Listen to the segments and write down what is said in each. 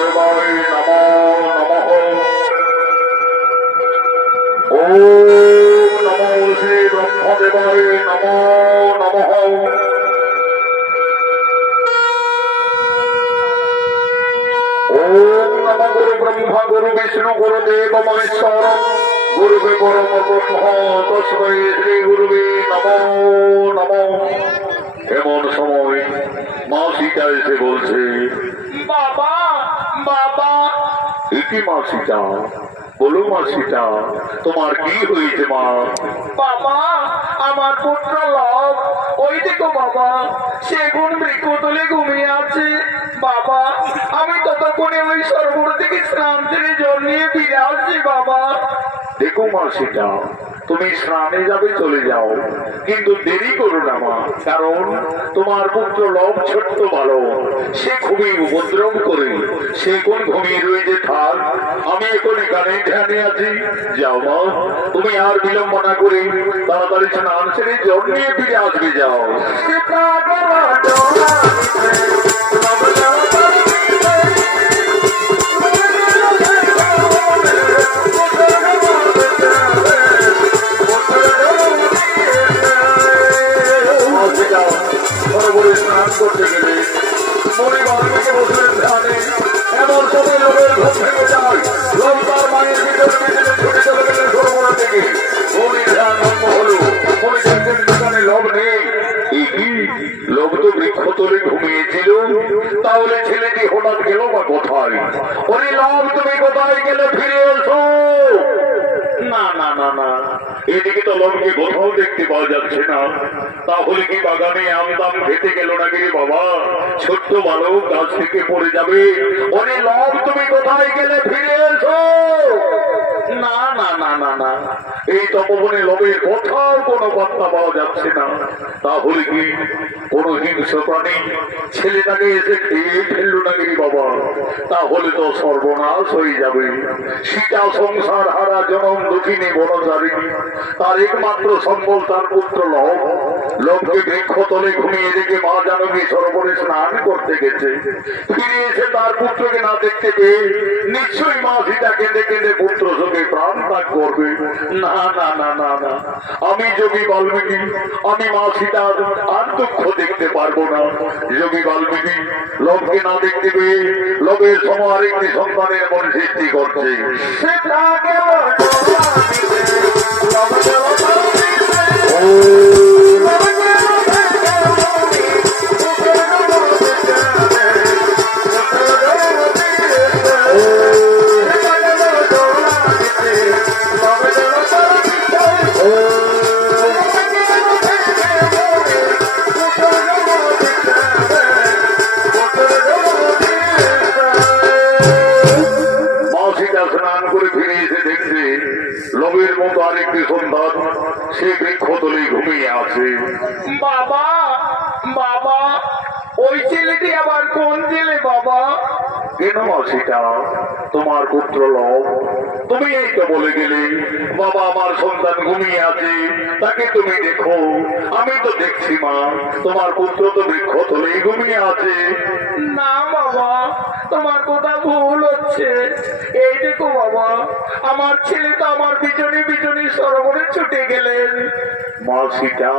ব্রহ্মদেবায় নমো নমঃ। ওম নমো শ্রী ব্রহ্মদেবায় নমো নমঃ। ওম নমো গুরু ব্রহ্মা গুরু বিষ্ণু গুরুদেব মহেশ্বর গুরুবে পরম ব্রহ্ম তস্मै শ্রী গুরুবে নমো নমঃ। এমন সময় মা সীতা এসে বলছে, বাবা বাবা। কি মা সীতা? বলো মা সীতা, তোমার কি হয়েছে মা? বাবা আমার পুত্র লব ওই দেখো বাবা, সেগুন বৃক্ষতলে ঘুমিয়ে আছে। বাবা আমি ততক্ষণে ওই সরোবর থেকে স্নান সেরে জল নিয়ে ফিরে আসছি বাবা। দেখো মা সীতা, তুমি স্নানে যাবে চলে যাও, কিন্তু দেরি করো না মা, কারণ তোমার পুত্র লব ছোট্ট বালক, সে খুবই উপদ্রব করে। সে কোন ঘুমিয়ে রয়েছে থাক, আমি এখন এখানে ধ্যানে আছি। যাও মা, তুমি আর বিলম্ব না করে তাড়াতাড়ি স্নান সেরে জল নিয়ে ফিরে আসবে। যাও। সরোবরে স্নান করতে গেলে মনে বাল্মীকি বসলেন ধ্যানে। এমন সময় লোকের ঘুম ভেঙে যায়। লোক তার মায়ের ভিতরে ভিতরে ছুটে চলে গেলেন সরোবর থেকে। মনে ধ্যান ভঙ্গ হলো। মনে দেখছেন দোকানে লোভ নেই। লোভ তো বৃক্ষতলে ঘুমিয়েছিল, তাহলে ছেলেটি হঠাৎ গেল বা কোথায়? ওরে লোভ, তুমি কোথায় গেলে? ফিরে এসো। না না না না, এদিকে তো লোককে কোথাও দেখতে পাওয়া যাচ্ছে না। তাহলে কি বাগানে আমদাম খেতে গেল নাকি রে বাবা? ছোট্ট বালক গাছ থেকে পড়ে যাবে। ওরে লোভ, তুমি কোথায় গেলে? ফিরে এসো। না না না না না, এই তপবনে লোভের কোথাও কোনো বার্তা পাওয়া যাচ্ছে না। তাহলে কি কোন হিংস্র প্রাণী ছেলেটাকে এসে খেয়ে ফেললো নাকি রে বাবা? তাহলে তো সর্বনাশ হয়ে যাবে। সীতা সংসার হারা জনম দুঃখিনী বনচারিণী, তার একমাত্র সম্বল তার পুত্র লোভ। লোভকে বৃক্ষতলে ঘুমিয়ে রেখে মা জানকী সরোবরে স্নান করতে গেছে। ফিরে এসে তার পুত্রকে না দেখতে পেয়ে নিশ্চয়ই মা সীতা কেঁদে কেঁদে পুত্র শোকে প্রাণ ত্যাগ করবে। না না না না না, আমি যোগী বাল্মীকি, আমি মা সীতা আর দুঃখ দেখতে পারবো না। যোগী বাল্মীকি লোভকে না দেখতে পেয়ে লোভের সময় আরেকটি সন্তানের মন সৃষ্টি করছে। স্নান করে ফিরে এসে দেখছে লোভের মতো আরেকটি সন্তান সে বৃক্ষতলে ঘুমিয়ে আছে। বাবা বাবা, ওই ছেলেটি আবার কোন ছেলে বাবা? কেন মা সীতা, তোমার পুত্র লোভ। তুমি এই তো বলে গেলে বাবা আমার সন্তান ঘুমিয়ে আছে, তাকে তুমি দেখো। আমি তো দেখছি মা, তোমার পুত্র তো বৃক্ষতলেই ঘুমিয়ে আছে। না বাবা, তোমার কথা ভুল হচ্ছে। এই দেখো বাবা, আমার ছেলে তো আমার পিছনে পিছনে সরোবরে ছুটে গেলেন। মা সীতা,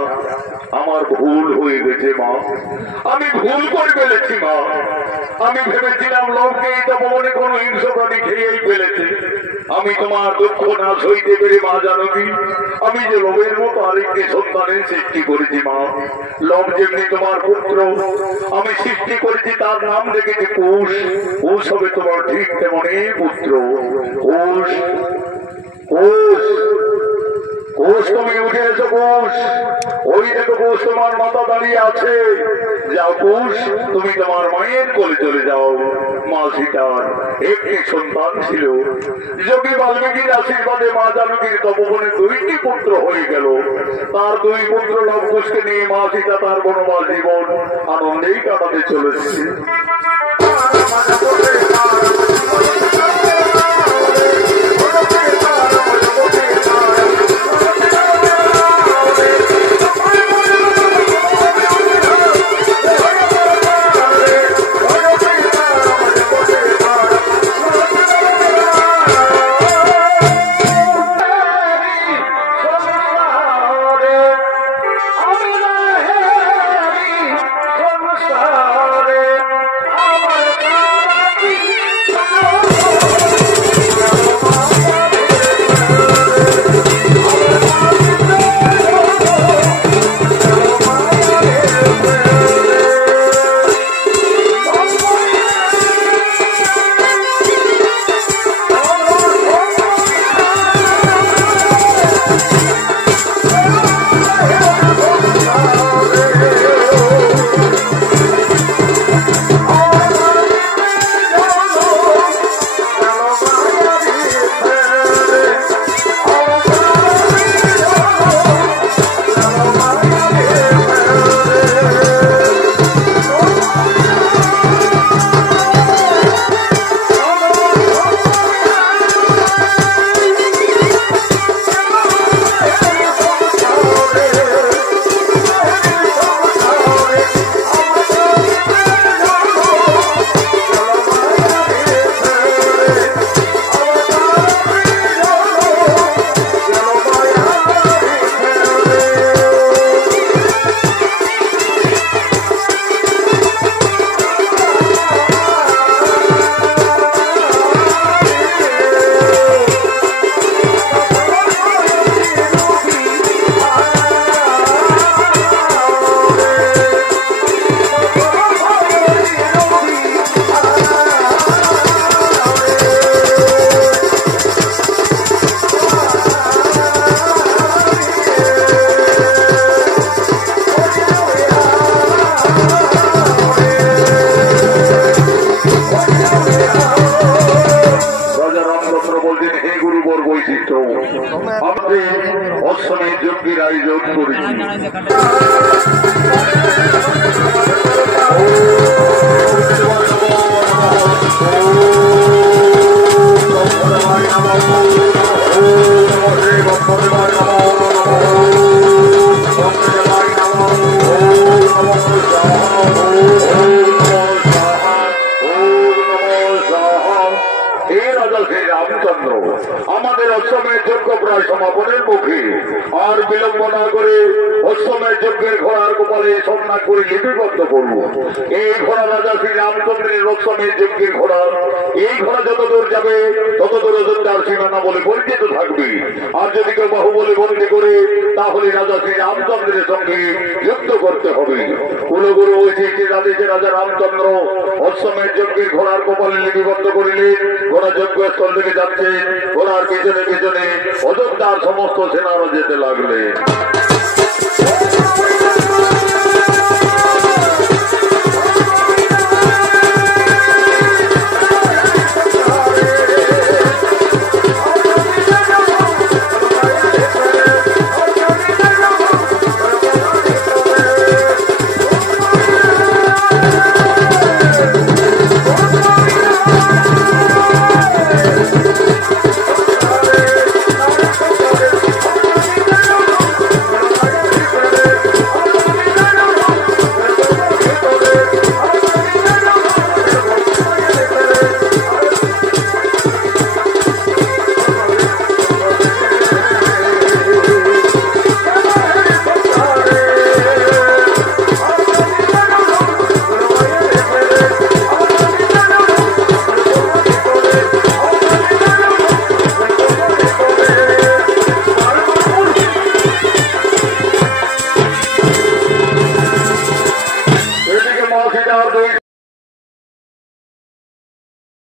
আমার ভুল হয়ে গেছে মা, আমি ভুল করে ফেলেছি মা। আমি ভেবেছিলাম লোককে এই তপবনে কোনো হিংস্র প্রাণী খেয়েই ফেলেছে। আমি তোমার দুঃখ না সইতে পেরে মা জানকী আমি যে লোভের মতো আরেকটি সন্তানের সৃষ্টি করেছি মা। লোভ যেমনি তোমার পুত্র, আমি সৃষ্টি করেছি তার নাম রেখেছি কুশ। কুশ হবে তোমার ঠিক তেমনি পুত্র। কুশ কুশ কোষ, তুমি উঠে এসো কোষ। ওই দেখো কোষ তোমার মাথা দাঁড়িয়ে আছে। যাও কোষ, তুমি তোমার মায়ের কোলে চলে যাও। মা সীতার একটি সন্তান ছিল। যোগী বাল্মীকির আশীর্বাদে মা জানকীর তপবনে দুইটি পুত্র হয়ে গেল। তার দুই পুত্র লব কুশকে নিয়ে মা সীতা তার বনবাস জীবন আনন্দেই কাটাতে চলেছে। নিমিত্ত আমাদের অশ্বমের যজ্ঞের আয়োজন করেছি। রামচন্দ্র আমাদের অশ্বমের যজ্ঞ প্রায় সমাপনের মুখে, আর বিলম্ব না করে অশ্বমের যজ্ঞের ঘোড়ার কপালে সন্না করে লিপিবদ্ধ করব। এই ঘোড়া রাজা শ্রী রামচন্দ্রের অশ্বমের যজ্ঞের ঘোড়া। এই ঘোড়া যত দূর যাবে তত দূর অযোধ্যার সীমানা বলে পরিচিত থাকবে। আর যদি কেউ বাহুবলে বন্দী করে তাহলে রাজা শ্রী রামচন্দ্রের সঙ্গে যুদ্ধ করতে হবে। কুলগুরু ঐতিহ্যের আদেশে রাজা রামচন্দ্র অশ্বমের যজ্ঞের ঘোড়ার কপালে লিপিবদ্ধ করিলেন। ঘোড়া যজ্ঞস্থল থেকে যাচ্ছে, ঘোড়ার পিছনে পিছনে অযোধ্যার সমস্ত সেনারা যেতে লাগলেন।